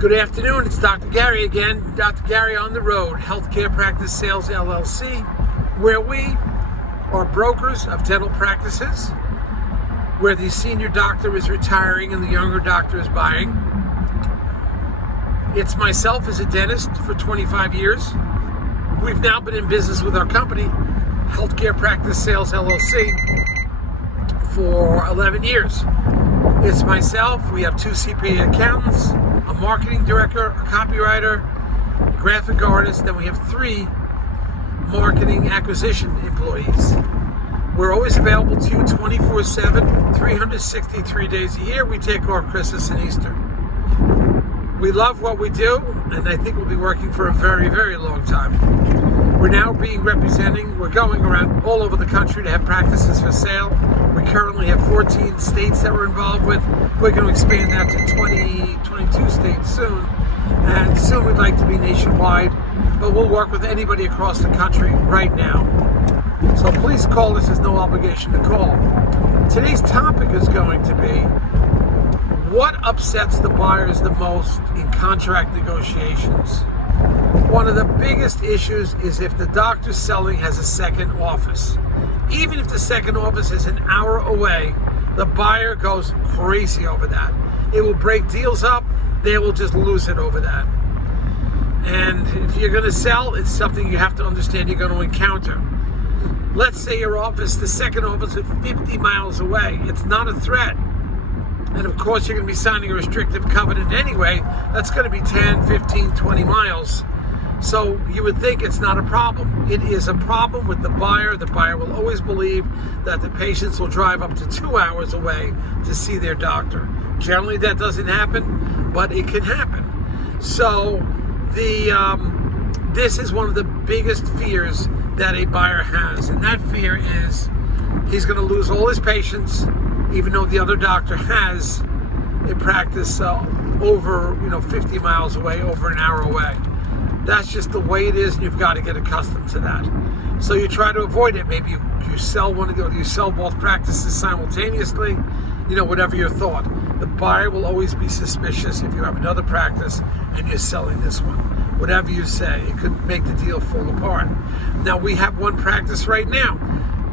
Good afternoon, it's Dr. Gary again. Dr. Gary on the road, Healthcare Practice Sales LLC, where we are brokers of dental practices, where the senior doctor is retiring and the younger doctor is buying. It's myself as a dentist for 25 years. We've now been in business with our company, Healthcare Practice Sales LLC, for 11 years. It's myself, we have 2 CPA accountants, a marketing director, a copywriter, a graphic artist, then we have 3 marketing acquisition employees. We're always available to you 24/7, 363 days a year. We take off Christmas and Easter. We love what we do, and I think we'll be working for a very, very long time. We're now we're going around all over the country to have practices for sale. We currently have 14 states that we're involved with. We're going to expand that to 22 states soon. And soon we'd like to be nationwide, but we'll work with anybody across the country right now. So please call us, there's no obligation to call. Today's topic is going to be what upsets the buyers the most in contract negotiations. One of the biggest issues is if the doctor selling has a second office. Even if the second office is an hour away, the buyer goes crazy over that. It will break deals up, they will just lose it over that. And if you're going to sell, it's something you have to understand you're going to encounter. Let's say your office, the second office is 50 miles away. It's not a threat. And of course, you're going to be signing a restrictive covenant anyway. That's going to be 10, 15, 20 miles. So you would think it's not a problem. It is a problem with the buyer. The buyer will always believe that the patients will drive up to 2 hours away to see their doctor. Generally, that doesn't happen, but it can happen. So this is one of the biggest fears that a buyer has. And that fear is he's going to lose all his patients, even though the other doctor has a practice over 50 miles away, over an hour away. That's just the way it is, and you've got to get accustomed to that. So you try to avoid it. Maybe you sell you sell both practices simultaneously, whatever your thought. The buyer will always be suspicious if you have another practice and you're selling this one. Whatever you say, it could make the deal fall apart. Now, we have one practice right now.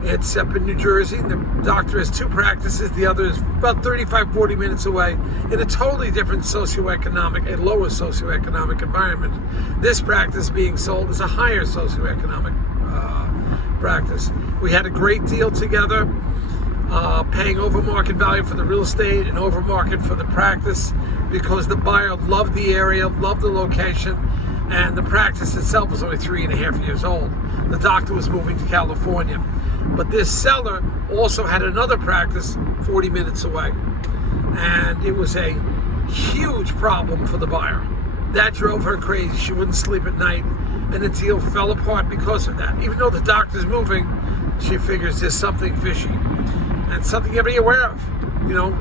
It's up in New Jersey. The doctor has 2 practices. The other is about 35, 40 minutes away in a totally different a lower socioeconomic environment. This practice being sold is a higher socioeconomic practice. We had a great deal together, paying over market value for the real estate and over market for the practice because the buyer loved the area, loved the location, and the practice itself was only 3.5 years old. The doctor was moving to California. But this seller also had another practice 40 minutes away. And it was a huge problem for the buyer. That drove her crazy. She wouldn't sleep at night. And the deal fell apart because of that. Even though the doctor's moving, she figures there's something fishy. And something you have to be aware of.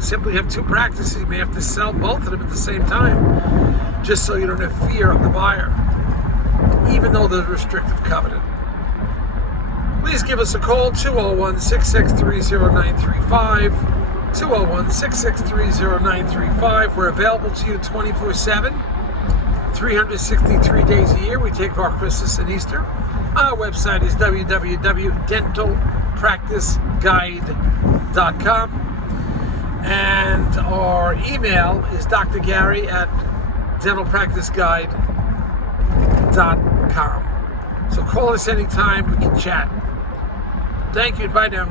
Simply have 2 practices. You may have to sell both of them at the same time. Just so you don't have fear of the buyer. Even though there's a restrictive covenant. Please give us a call, 201-663-0935, 201-663-0935. We're available to you 24/7, 363 days a year. We take our Christmas and Easter. Our website is www.dentalpracticeguide.com. And our email is drgary@dentalpracticeguide.com. So call us anytime, we can chat. Thank you. Bye now.